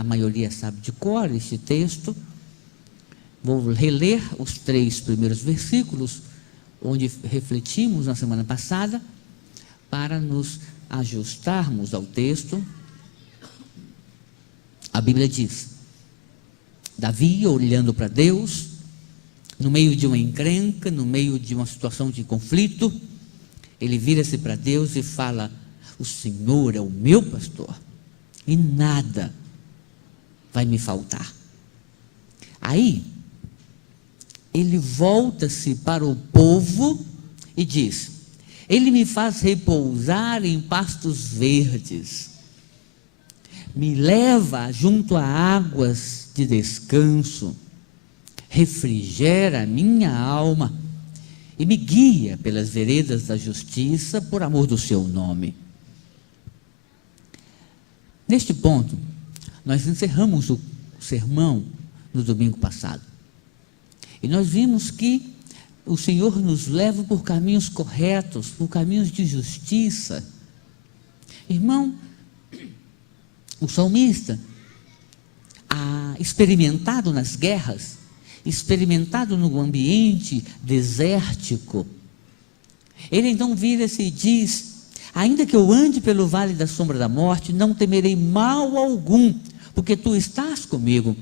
a maioria sabe de cor este texto. Vou reler os 3 primeiros versículos, onde refletimos na semana passada, para nos ajustarmos ao texto. A Bíblia diz: Davi, olhando para Deus, no meio de uma encrenca, no meio de uma situação de conflito, ele vira-se para Deus e fala: o Senhor é o meu pastor, e nada vai me faltar. Aí, ele volta-se para o povo e diz: Ele me faz repousar em pastos verdes, me leva junto a águas de descanso, refrigera a minha alma e me guia pelas veredas da justiça por amor do seu nome. Neste ponto, nós encerramos o sermão no domingo passado. E nós vimos que o Senhor nos leva por caminhos corretos, por caminhos de justiça. Irmão, o salmista, experimentado nas guerras, experimentado no ambiente desértico, ele então vira-se e diz: ainda que eu ande pelo vale da sombra da morte, não temerei mal algum, porque tu estás comigo.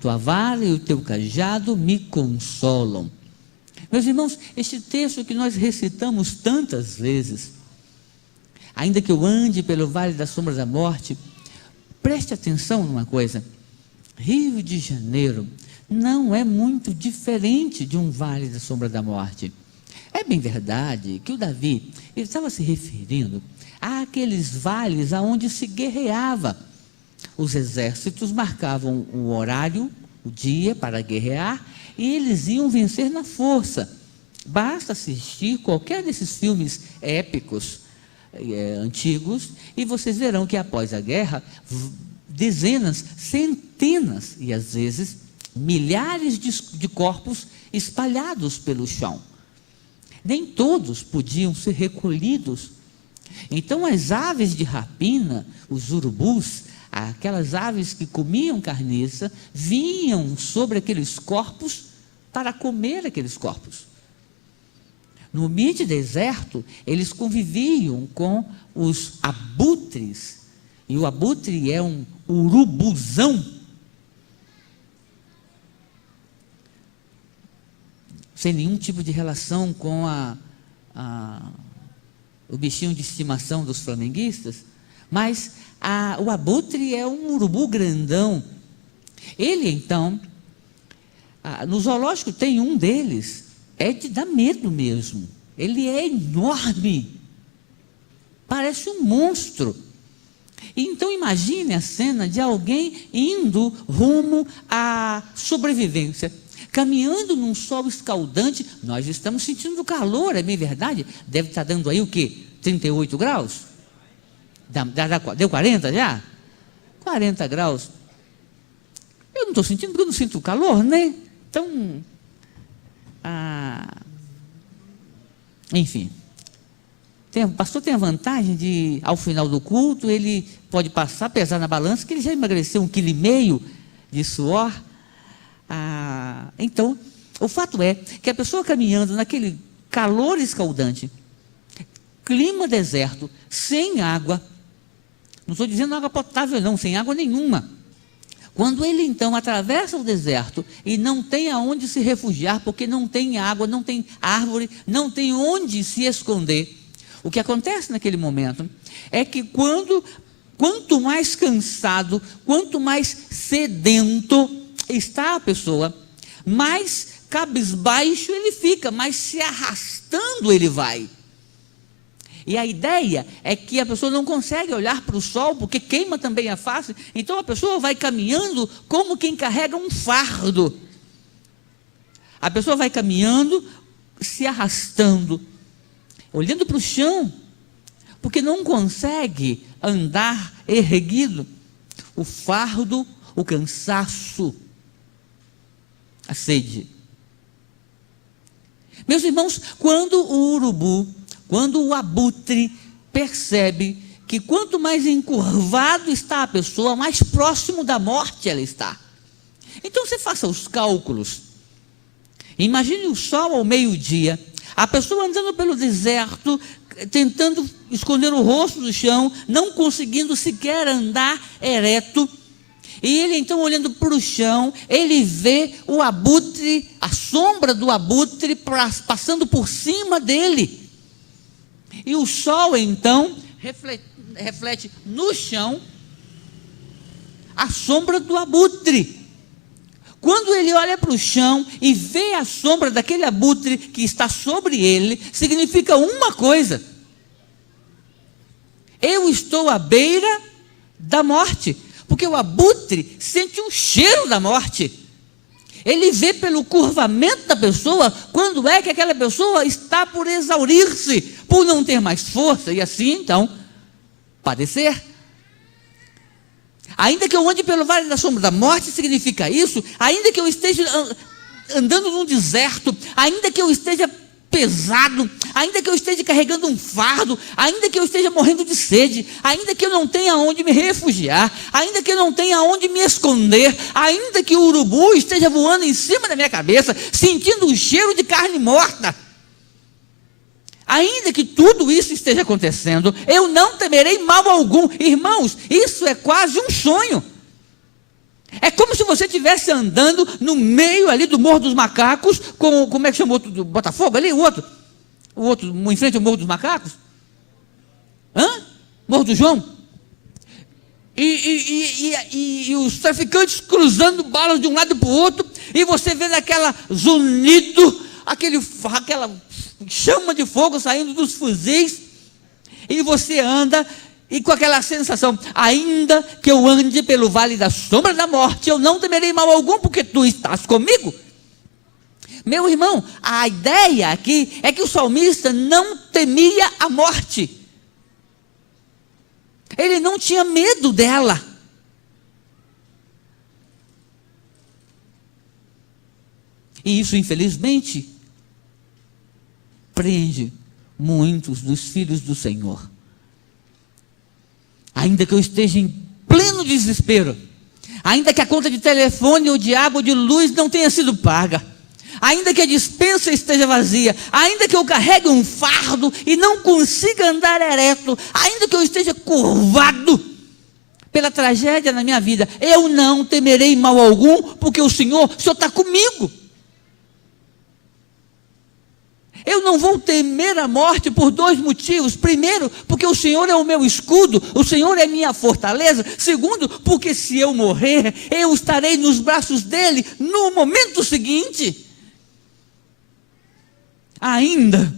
Tua vara e o teu cajado me consolam. Meus irmãos, este texto que nós recitamos tantas vezes, ainda que eu ande pelo vale da sombra da morte, preste atenção numa coisa: Rio de Janeiro não é muito diferente de um vale da sombra da morte. É bem verdade que o Davi, ele estava se referindo àqueles vales aonde se guerreava. Os exércitos marcavam o horário, o dia para guerrear, e eles iam vencer na força. Basta assistir qualquer desses filmes épicos antigos, e vocês verão que após a guerra, dezenas, centenas e às vezes milhares de corpos espalhados pelo chão. Nem todos podiam ser recolhidos. Então as aves de rapina, os urubus, aquelas aves que comiam carniça, vinham sobre aqueles corpos para comer aqueles corpos. No ambiente deserto, eles conviviam com os abutres, e o abutre é um urubuzão, sem nenhum tipo de relação com o bichinho de estimação dos flamenguistas, mas o abutre é um urubu grandão. Ele então, no zoológico tem um deles, é de dar medo mesmo. Ele é enorme, parece um monstro. Então imagine a cena de alguém indo rumo à sobrevivência, caminhando num sol escaldante. Nós estamos sentindo calor, é bem verdade? Deve estar dando aí o quê? 38 graus? Deu 40 já? 40 graus. Eu não estou sentindo porque eu não sinto calor, né? Então, enfim, o pastor tem a vantagem de, ao final do culto, ele pode passar, pesar na balança, que ele já emagreceu 1,5 kg de suor. Então, o fato é que a pessoa caminhando naquele calor escaldante, clima deserto, sem água, não estou dizendo água potável não, sem água nenhuma. Quando ele então atravessa o deserto e não tem aonde se refugiar, porque não tem água, não tem árvore, não tem onde se esconder, o que acontece naquele momento é que quanto mais cansado, quanto mais sedento está a pessoa, mais cabisbaixo ele fica, mais se arrastando ele vai. E a ideia é que a pessoa não consegue olhar para o sol, porque queima também a face. Então a pessoa vai caminhando como quem carrega um fardo. A pessoa vai caminhando, se arrastando, olhando para o chão, porque não consegue andar erguido. O fardo, o cansaço, a sede. Meus irmãos, quando o abutre percebe que quanto mais encurvado está a pessoa, mais próximo da morte ela está. Então você faça os cálculos. Imagine o sol ao meio-dia, a pessoa andando pelo deserto, tentando esconder o rosto do chão, não conseguindo sequer andar ereto. E ele então, olhando para o chão, ele vê o abutre, a sombra do abutre passando por cima dele. E o sol então reflete no chão a sombra do abutre. Quando ele olha para o chão e vê a sombra daquele abutre que está sobre ele, significa uma coisa: eu estou à beira da morte. Porque o abutre sente um cheiro da morte. Ele vê pelo curvamento da pessoa quando é que aquela pessoa está por exaurir-se, por não ter mais força e assim então padecer. Ainda que eu ande pelo vale da sombra da morte, significa isso. Ainda que eu esteja andando num deserto, ainda que eu esteja pesado, ainda que eu esteja carregando um fardo, ainda que eu esteja morrendo de sede, ainda que eu não tenha onde me refugiar, ainda que eu não tenha onde me esconder, ainda que o urubu esteja voando em cima da minha cabeça, sentindo o cheiro de carne morta, ainda que tudo isso esteja acontecendo, eu não temerei mal algum. Irmãos, isso é quase um sonho. É como se você estivesse andando no meio ali do Morro dos Macacos, com, como é que chama o outro do Botafogo ali? O outro, em frente ao Morro dos Macacos? Morro do João? E os traficantes cruzando balas de um lado para o outro, e você vendo aquela zunido, aquela chama de fogo saindo dos fuzis, e você anda e com aquela sensação: ainda que eu ande pelo vale da sombra da morte, eu não temerei mal algum, porque tu estás comigo. Meu irmão, a ideia aqui é que o salmista não temia a morte. Ele não tinha medo dela. E isso, infelizmente, prende muitos dos filhos do Senhor. Ainda que eu esteja em pleno desespero, ainda que a conta de telefone ou de água ou de luz não tenha sido paga, ainda que a despensa esteja vazia, ainda que eu carregue um fardo e não consiga andar ereto, ainda que eu esteja curvado pela tragédia na minha vida, eu não temerei mal algum, porque o Senhor está comigo. Eu não vou temer a morte por dois motivos. Primeiro, porque o Senhor é o meu escudo, o Senhor é minha fortaleza. Segundo, porque se eu morrer, eu estarei nos braços dele no momento seguinte. Ainda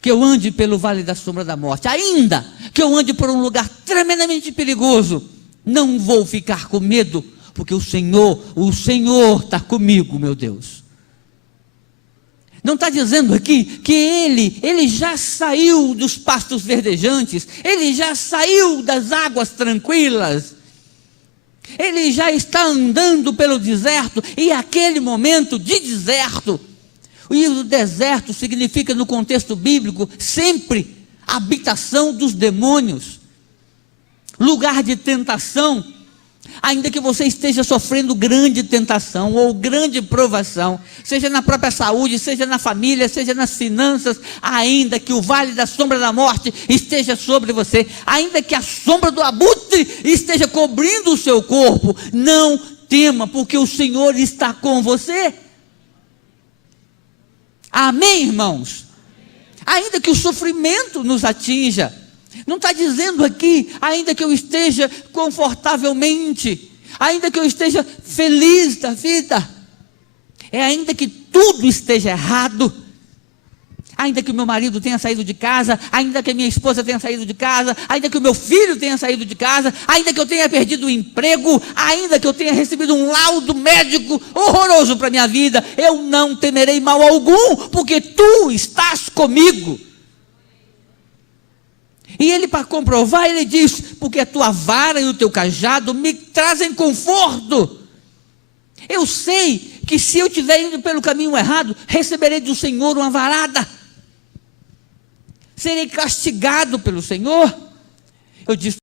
que eu ande pelo vale da sombra da morte, ainda que eu ande por um lugar tremendamente perigoso, não vou ficar com medo, porque o Senhor está comigo, meu Deus. Não está dizendo aqui que ele já saiu dos pastos verdejantes, ele já saiu das águas tranquilas, ele já está andando pelo deserto, e aquele momento de deserto, e o deserto significa no contexto bíblico sempre habitação dos demônios, lugar de tentação. Ainda que você esteja sofrendo grande tentação ou grande provação, seja na própria saúde, seja na família, seja nas finanças, ainda que o vale da sombra da morte esteja sobre você, ainda que a sombra do abutre esteja cobrindo o seu corpo, não tema, porque o Senhor está com você. Amém, irmãos? Ainda que o sofrimento nos atinja, não está dizendo aqui, ainda que eu esteja confortavelmente, ainda que eu esteja feliz da vida, é ainda que tudo esteja errado, ainda que o meu marido tenha saído de casa, ainda que a minha esposa tenha saído de casa, ainda que o meu filho tenha saído de casa, ainda que eu tenha perdido o emprego, ainda que eu tenha recebido um laudo médico horroroso para a minha vida, eu não temerei mal algum, porque tu estás comigo. E ele, para comprovar, ele diz: porque a tua vara e o teu cajado me trazem conforto. Eu sei que se eu estiver indo pelo caminho errado, receberei do Senhor uma varada. serei castigado pelo Senhor. Eu disse